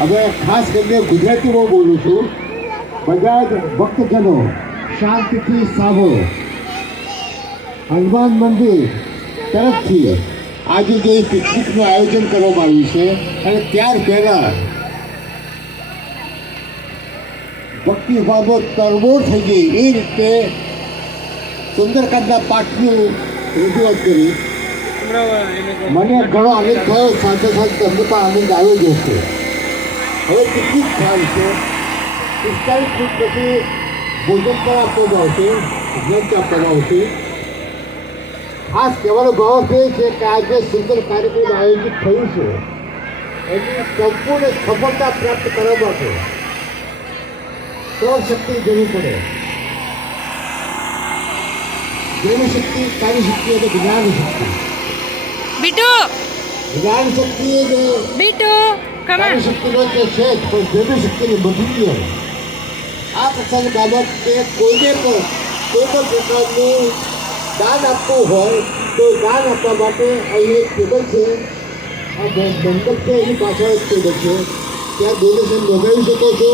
હવે ખાસ કરીને ગુજરાતીમાં બોલું છું. બધા જ ભક્તજનો શાંતિથી સાંભળો. હનુમાન મંદિર તરફથી આજે જે પિકનિકનું આયોજન કરવામાં આવ્યું છે અને ત્યાર પહેલાં ભક્તિ ભાવો તરબોળ થઈ ગઈ એ રીતે સુંદરકાંડના પાઠનું રજૂઆત કરી. મને ઘણો આનંદ થયો, સાથે સાથે તમને પણ આનંદ આવ્યો જ હશે. હવે પિકનિક સ્થાન છે. 45 ફૂટ પછી ભોજન પણ આપવામાં આવશે, લંચ આપવામાં આવશે. ખાસ કહેવાનો ભાવ એ છે કે આજે સુંદર કાર્યક્રમ આયોજિત થયું છે એની સંપૂર્ણ સફળતા પ્રાપ્ત કરવા માટે 3 શક્તિની જરૂર પડે. દેવી શક્તિ, કાર્ય શક્તિ અને જ્ઞાન શક્તિ. બીટુ જ્ઞાન શક્તિ એ જે બીટુ કાર્ય શક્તિનો જે છે પણ દેવી શક્તિની મધુર્ય. આ પ્રસંગ બાબતે કોઈને પણ કોઈ પણ પ્રકારનું દાન આપવું હોય તો દાન આપવા માટે અહીં એક ટેબલ છે, આ મંડપ છે એની પાછળ એક ટેબલ છે, ત્યાં ડોનેશન નોંધાવી શકો છો.